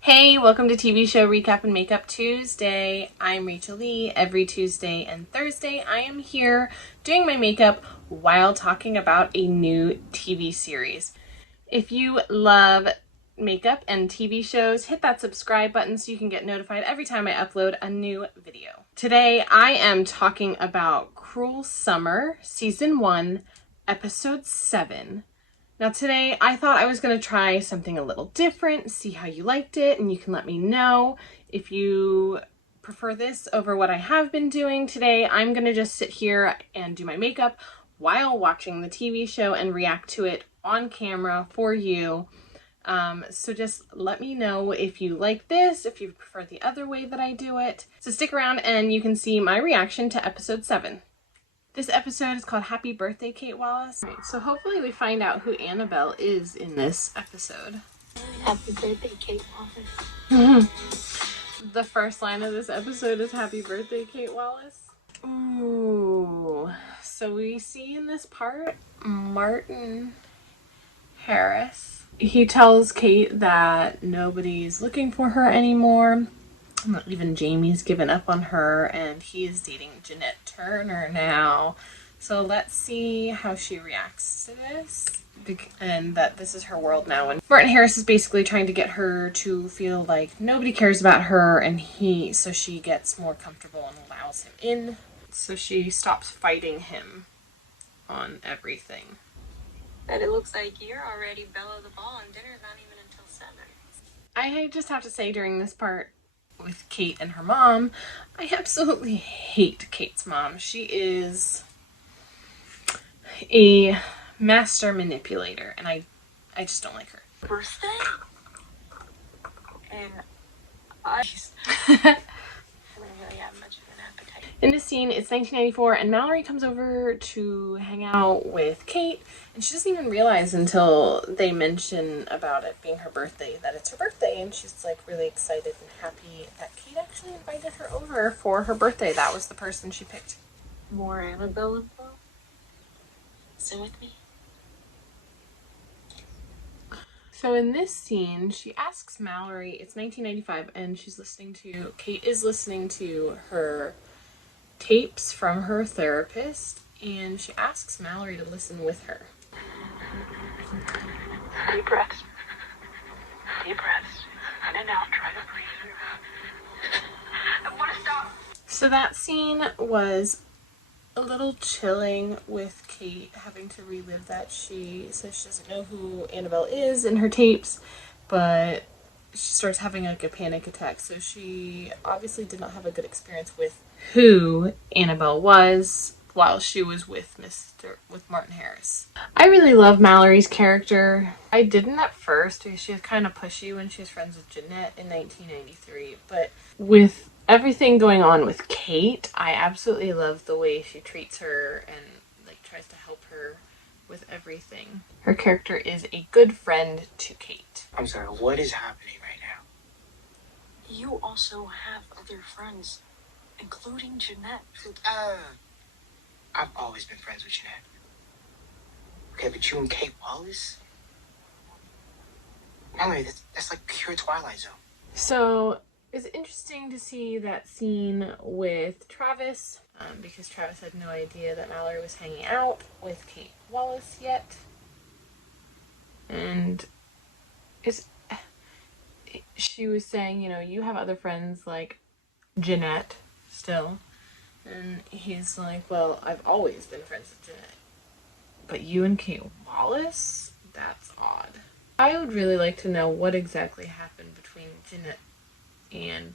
Hey, welcome to TV Show Recap and Makeup Tuesday. I'm Rachel Lee. Every Tuesday and Thursday, I am here doing my makeup while talking about a new TV series. If you love makeup and TV shows, hit that subscribe button so you can get notified every time I upload a new video. Today, I am talking about Cruel Summer, Season 1, Episode 7. Now today I thought I was going to try something a little different, see how you liked it, and you can let me know if you prefer this over what I have been doing. Today I'm going to just sit here and do my makeup while watching the TV show and react to it on camera for you. So just let me know if you like this, if you prefer the other way that I do it. So stick around and you can see my reaction to episode 7. This episode is called Happy Birthday, Kate Wallace. Right, so hopefully we find out who Annabelle is in this episode. Happy birthday, Kate Wallace. The first line of this episode is Happy Birthday, Kate Wallace. Ooh. So we see in this part Martin Harris. He tells Kate that nobody's looking for her anymore. Even Jamie's given up on her, and he is dating Jeannette Turner now. So let's see how she reacts to this, and that this is her world now. And Martin Harris is basically trying to get her to feel like nobody cares about her, and so she gets more comfortable and allows him in. So she stops fighting him on everything. But it looks like you're already Bella the Ball, and dinner's not even until 7. I just have to say, during this part with Kate and her mom, I absolutely hate Kate's mom. She is a master manipulator, and I just don't like her. Birthday? And I don't really have much of an appetite. In this scene, it's 1994, and Mallory comes over to hang out with Kate, and she doesn't even realize until they mention about it being her birthday that it's her birthday, and she's like really excited and happy that Kate actually invited her over for her birthday. That was the person she picked. More Annabelle info? Sit with me. So in this scene, she asks Mallory, it's 1995, and Kate is listening to her tapes from her therapist, and she asks Mallory to listen with her. Deep breaths. Deep breaths. In and out. Try to breathe. I want to stop. So that scene was a little chilling, with Kate having to relive that. She says she doesn't know who Annabelle is in her tapes, but she starts having like a panic attack. So she obviously did not have a good experience with who Annabelle was while she was with Martin Harris. I really love Mallory's character. I didn't at first, because she was kind of pushy when she was friends with Jeannette in 1993, but with everything going on with Kate, I absolutely love the way she treats her and like tries to help her with everything. Her character is a good friend to Kate. I'm sorry, what is happening right now? You also have other friends, including Jeannette. I've always been friends with Jeannette. Okay, but you and Kate Wallace? Mallory, that's like pure Twilight Zone. So it's interesting to see that scene with Travis, because Travis had no idea that Mallory was hanging out with Kate Wallace yet. And she was saying, you know, you have other friends like Jeannette still. And he's like, well, I've always been friends with Jeannette. But you and Kate Wallace? That's odd. I would really like to know what exactly happened between Jeannette and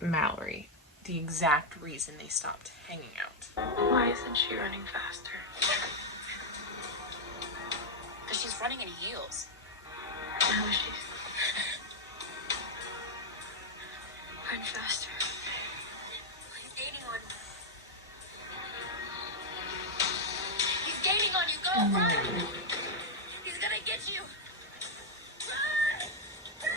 Mallory. The exact reason they stopped hanging out. Why isn't she running faster? Because she's running in heels. No, she's... Run faster. He's gaining on you. He's gaining on you. Go, run! He's gonna get you. Run!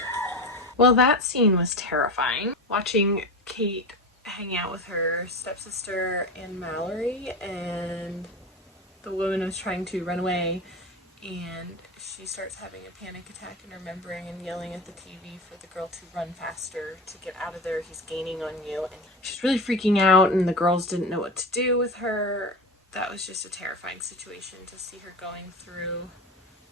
Well, that scene was terrifying. Watching Kate hang out with her stepsister and Mallory, and the woman was trying to run away, and she starts having a panic attack and remembering and yelling at the TV for the girl to run faster, to get out of there, he's gaining on you. And she's really freaking out, and the girls didn't know what to do with her. That was just a terrifying situation to see her going through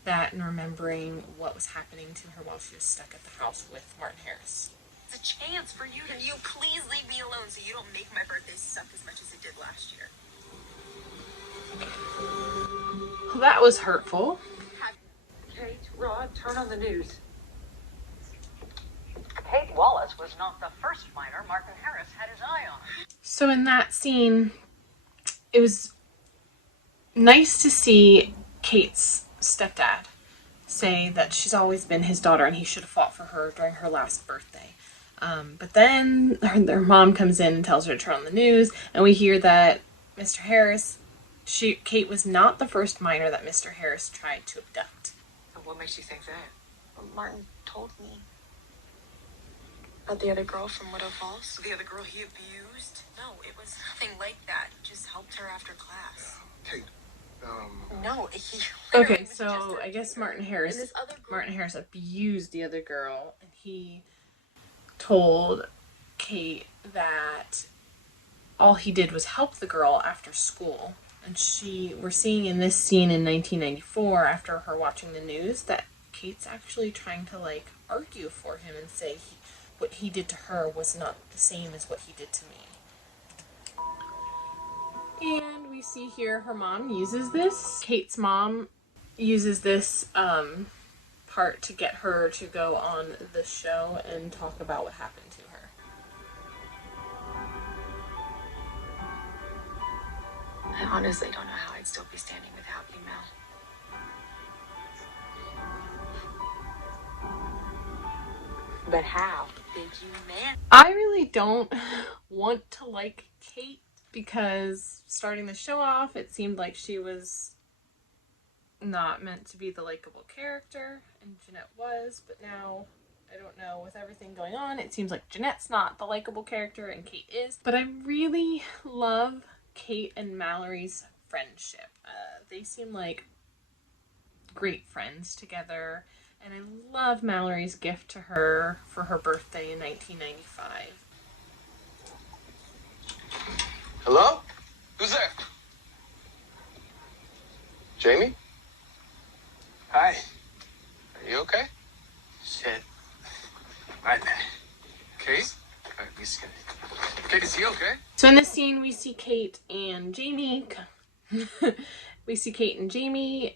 that and remembering what was happening to her while she was stuck at the house with Martin Harris. It's a chance for you to... Can you please leave me alone so you don't make my birthday suck as much as it did last year? Well, that was hurtful. Kate, Rod, turn on the news. Kate Wallace was not the first minor Martin Harris had his eye on. So in that scene, it was nice to see Kate's stepdad say that she's always been his daughter and he should have fought for her during her last birthday. But then their mom comes in and tells her to turn on the news, and we hear that Mr. Harris, Kate was not the first minor that Mr. Harris tried to abduct. What makes you think that? Well, Martin told me about the other girl from Widow Falls. The other girl he abused? No, it was nothing like that. He just helped her after class. Kate, No, he... Okay, was so just I guess Martin And Harris this other girl. abused the other girl, and he told Kate that all he did was help the girl after school. And we're seeing in this scene in 1994, after her watching the news, that Kate's actually trying to like argue for him and say what he did to her was not the same as what he did to me. And we see here her mom uses this. Kate's mom uses this part to get her to go on the show and talk about what happened to her. I honestly don't know how I'd still be standing without you, Mel. But how did you manage? I really don't want to like Kate because starting the show off, it seemed like she was not meant to be the likable character, and Jeannette was, but now, I don't know, with everything going on, it seems like Jeanette's not the likable character and Kate is. But I really love Kate and Mallory's friendship. They seem like great friends together, and I love Mallory's gift to her for her birthday in 1995. hello? Who's there? Jamie? Hi. Are you okay? Shit. My bad. Kate? Kate, is he okay? So in this scene, we see Kate and Jamie. We see Kate and Jamie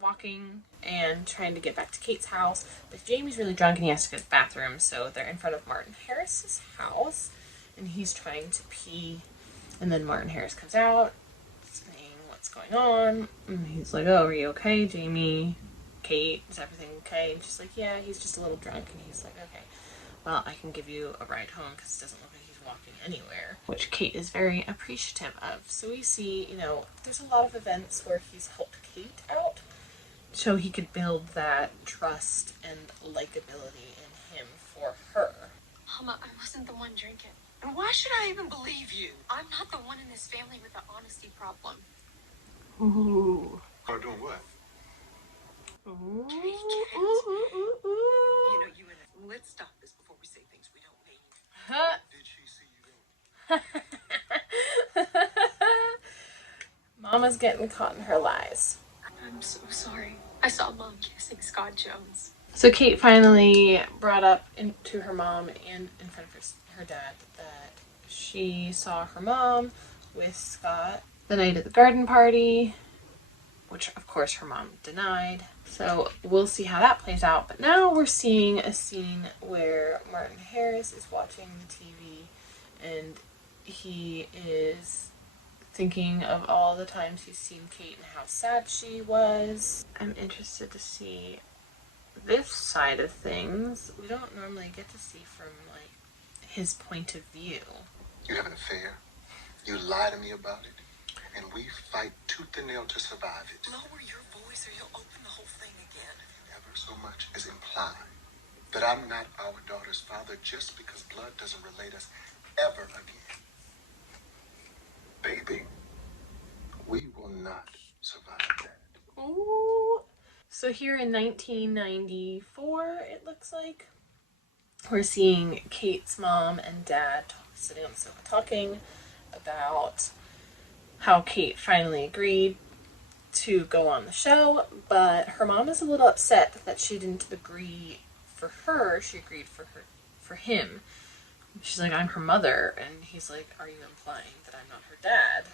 walking and trying to get back to Kate's house. But Jamie's really drunk and he has to go to the bathroom, so they're in front of Martin Harris's house, and he's trying to pee. And then Martin Harris comes out, saying what's going on. And he's like, "Oh, are you okay, Jamie? Kate, is everything okay?" And she's like, "Yeah, he's just a little drunk." And he's like, "Okay, well, I can give you a ride home because it doesn't look like he's walking anywhere," which Kate is very appreciative of. So we see, there's a lot of events where he's helped Kate out so he could build that trust and likability in him for her. Mama, I wasn't the one drinking. And why should I even believe you? I'm not the one in this family with the honesty problem. Ooh. Or doing what? Ooh. You let's stop this before we say things we don't mean. Huh. Did she see you doing? Mama's getting caught in her lies. I'm so sorry. I saw Mom kissing Scott Jones. So Kate finally brought up to her mom and in front of her dad that she saw her mom with Scott the night of the garden party, which of course her mom denied. So we'll see how that plays out. But now we're seeing a scene where Martin Harris is watching the TV and he is thinking of all the times he's seen Kate and how sad she was. I'm interested to see this side of things. We don't normally get to see from his point of view. You have an affair. You lie to me about it. And we fight tooth and nail to survive it. Lower your voice or you'll open the whole thing again. Ever so much is implied that I'm not our daughter's father just because blood doesn't relate us ever again. Baby, we will not survive that. Ooh, So here in 1994, it looks like, we're seeing Kate's mom and dad sitting on the sofa talking about how Kate finally agreed to go on the show, but her mom is a little upset that she didn't agree for her, she agreed for him. She's like, I'm her mother, and he's like, are you implying that I'm not her dad?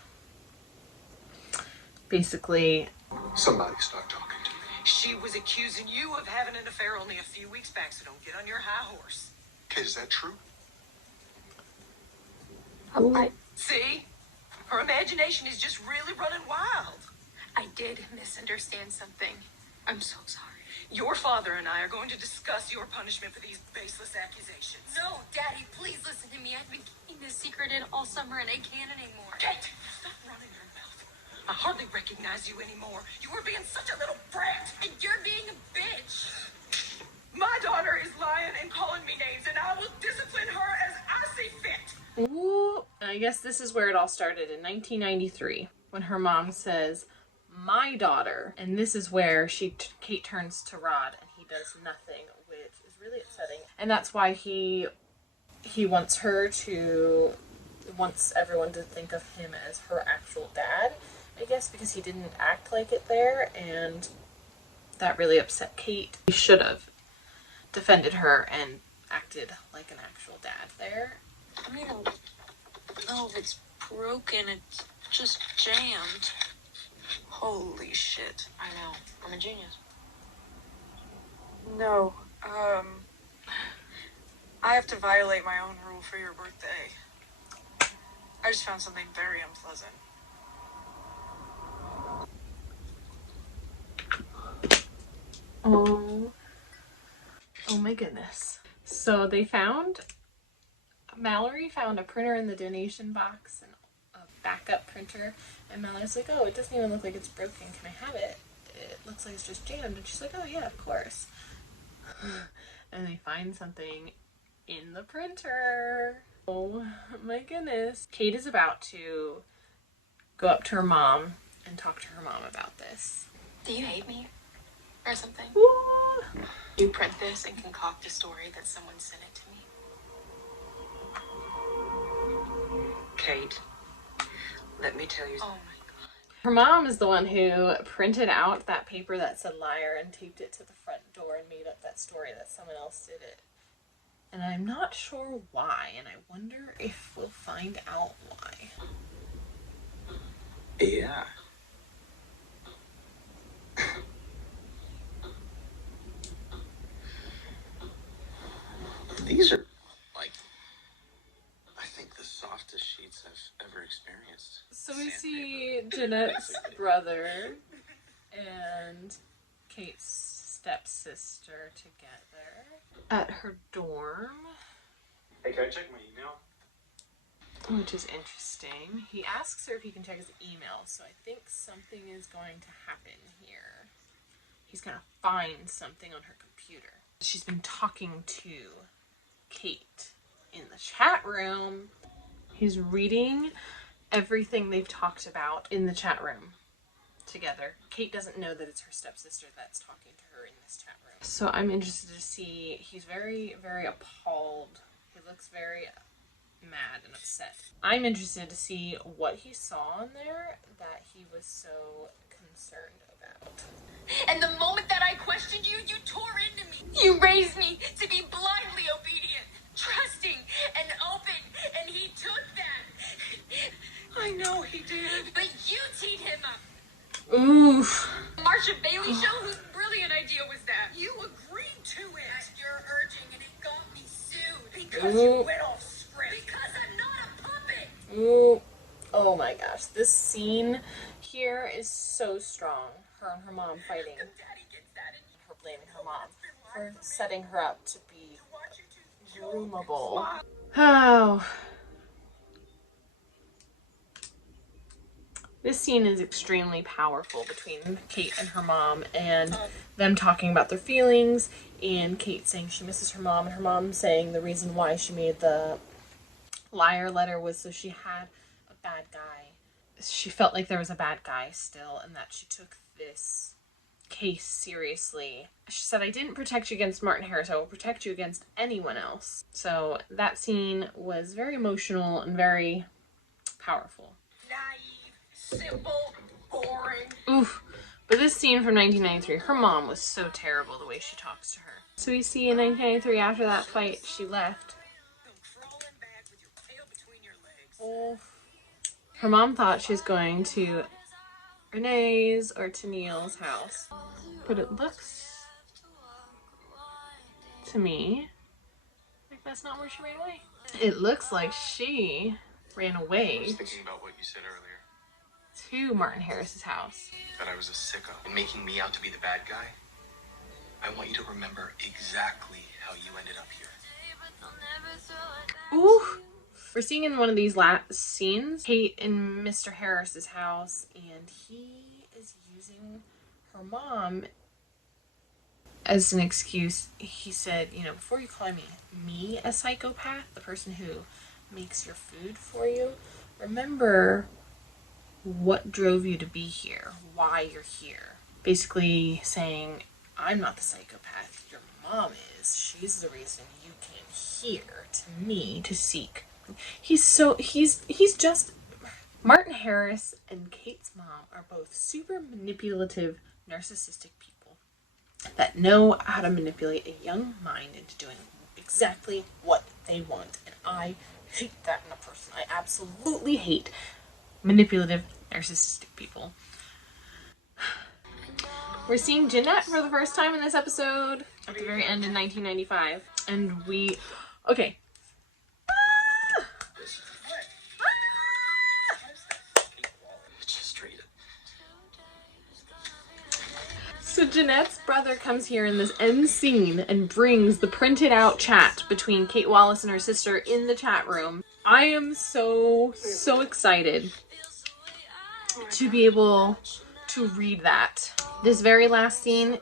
Basically, Somebody start talking to me. She was accusing you of having an affair only a few weeks back, so don't get on your high horse. Kate, is that true? See? Her imagination is just really running wild. I did misunderstand something. I'm so sorry. Your father and I are going to discuss your punishment for these baseless accusations. No, Daddy, please listen to me. I've been keeping this secret in all summer and I can't anymore. Kate, stop running your mouth. I hardly recognize you anymore. You were being such a little brat. And you're being a bitch. My daughter is lying and calling me names, and I will discipline her as I see fit. ooh, I guess this is where it all started in 1993 when her mom says, my daughter, and this is where Kate turns to Rod and he does nothing, which is really upsetting. And that's why he wants everyone to think of him as her actual dad, I guess, because he didn't act like it there, and that really upset Kate. He should have defended her and acted like an actual dad there. I mean, oh, it's broken. It's just jammed. Holy shit. I know. I'm a genius. No, I have to violate my own rule for your birthday. I just found something very unpleasant. Oh my goodness. So Mallory found a printer in the donation box and a backup printer, and Mallory's like, oh, it doesn't even look like it's broken. Can I have it? It looks like it's just jammed. And she's like, oh yeah, of course. And they find something in the printer. Oh my goodness. Kate is about to go up to her mom and talk to her mom about this. Do you hate me? Or something? Ooh. You print this and concoct a story that someone sent it to me? Kate, let me tell you. Oh my god. Her mom is the one who printed out that paper that said liar and taped it to the front door and made up that story that someone else did it. And I'm not sure why, and I wonder if we'll find out why. Yeah. These are, like, I think the softest sheets I've ever experienced. So we see Jeannette's brother and Kate's stepsister together at her dorm. Hey, can I check my email? Which is interesting. He asks her if he can check his email, so I think something is going to happen here. He's gonna find something on her computer. She's been talking to Kate in the chat room. He's reading everything they've talked about in the chat room together. Kate doesn't know that it's her stepsister that's talking to her in this chat room. So I'm interested to see, he's very, very appalled. He looks very mad and upset. I'm interested to see what he saw in there that he was so concerned about. And the moment that I questioned you, you tore into me. You raised me to be blindly obedient, trusting, and open, and he took that. I know he did. But you teed him up. Oof. Marsha Bailey show? Whose brilliant idea was that? You agreed to it. At your urging, and it got me sued. Because you went off script. Because I'm not a puppet. Ooh. Oh my gosh. This scene here is so strong. Her and her mom fighting. Daddy gets that in Her blaming her mom for setting her up to be groomable. Oh. This scene is extremely powerful between Kate and her mom, and them talking about their feelings, and Kate saying she misses her mom, and her mom saying the reason why she made the liar letter was so she had a bad guy. She felt like there was a bad guy still, and that she took this case seriously. She said, I didn't protect you against Martin Harris, I will protect you against anyone else. So that scene was very emotional and very powerful. Naive, simple, boring. Oof. But this scene from 1993, her mom was so terrible the way she talks to her. So we see in 1993, after that fight, she left. Oh. Her mom thought she was going to Renee's or to Neil's house. But it looks to me like that's not where she ran away. It looks like she ran away. I was thinking about what you said earlier. To Martin Harris's house. That I was a sicko and making me out to be the bad guy. I want you to remember exactly how you ended up here. Ooh. We're seeing in one of these last scenes, Kate in Mr. Harris's house, and he is using her mom as an excuse. He said, you know, before you call me a psychopath, the person who makes your food for you, remember what drove you to be here, why you're here. Basically saying, I'm not the psychopath, your mom is. She's the reason you came here to me to seek. He's just, Martin Harris and Kate's mom are both super manipulative, narcissistic people that know how to manipulate a young mind into doing exactly what they want. And I hate that in a person. I absolutely hate manipulative, narcissistic people. We're seeing Jeannette for the first time in this episode at the very end in 1995. And okay. So Jeanette's brother comes here in this end scene and brings the printed out chat between Kate Wallace and her sister in the chat room. I am so excited to be able to read that. This very last scene,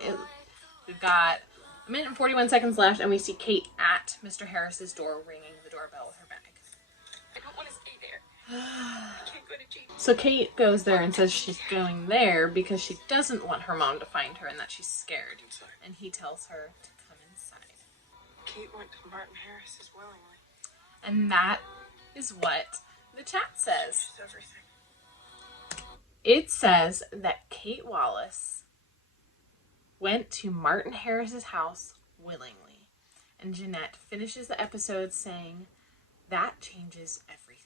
we've got 1 minute and 41 seconds left, and we see Kate at Mr. Harris's door ringing the doorbell with her bag. I don't want to stay there. I can't go to jail. So Kate goes there and says she's going there because she doesn't want her mom to find her and that she's scared. And he tells her to come inside. Kate went to Martin Harris's willingly. And that is what the chat says. It's everything. It says that Kate Wallace went to Martin Harris's house willingly. And Jeannette finishes the episode saying, that changes everything.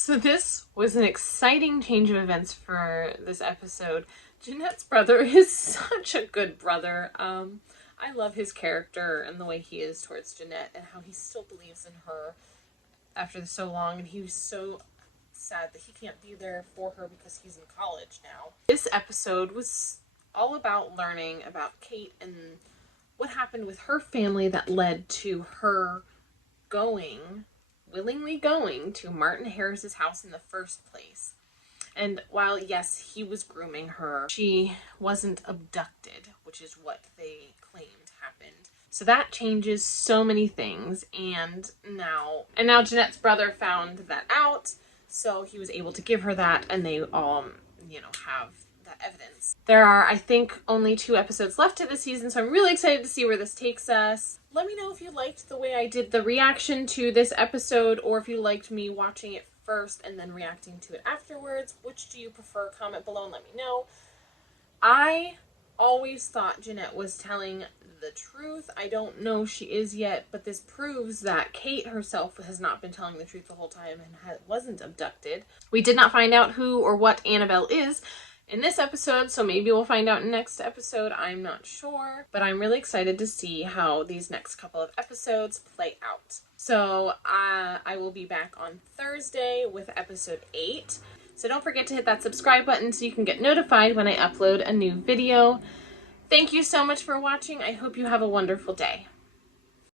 So this was an exciting change of events for this episode. Jeanette's brother is such a good brother. I love his character and the way he is towards Jeannette and how he still believes in her after so long. And he was so sad that he can't be there for her because he's in college now. This episode was all about learning about Kate and what happened with her family that led to her willingly going to Martin Harris's house in the first place. And while, yes, he was grooming her, she wasn't abducted, which is what they claimed happened. So that changes so many things. And now Jeanette's brother found that out, so he was able to give her that, and they all, have that evidence. There are, I think, only 2 episodes left to the season, so I'm really excited to see where this takes us. Let me know if you liked the way I did the reaction to this episode, or if you liked me watching it first and then reacting to it afterwards. Which do you prefer? Comment below and let me know. I always thought Jeannette was telling the truth. I don't know if she is yet, but this proves that Kate herself has not been telling the truth the whole time and wasn't abducted. We did not find out who or what Annabelle is in this episode, so maybe we'll find out in next episode. I'm not sure, but I'm really excited to see how these next couple of episodes play out. So I will be back on Thursday with episode 8. So don't forget to hit that subscribe button so you can get notified when I upload a new video. Thank you so much for watching. I hope you have a wonderful day.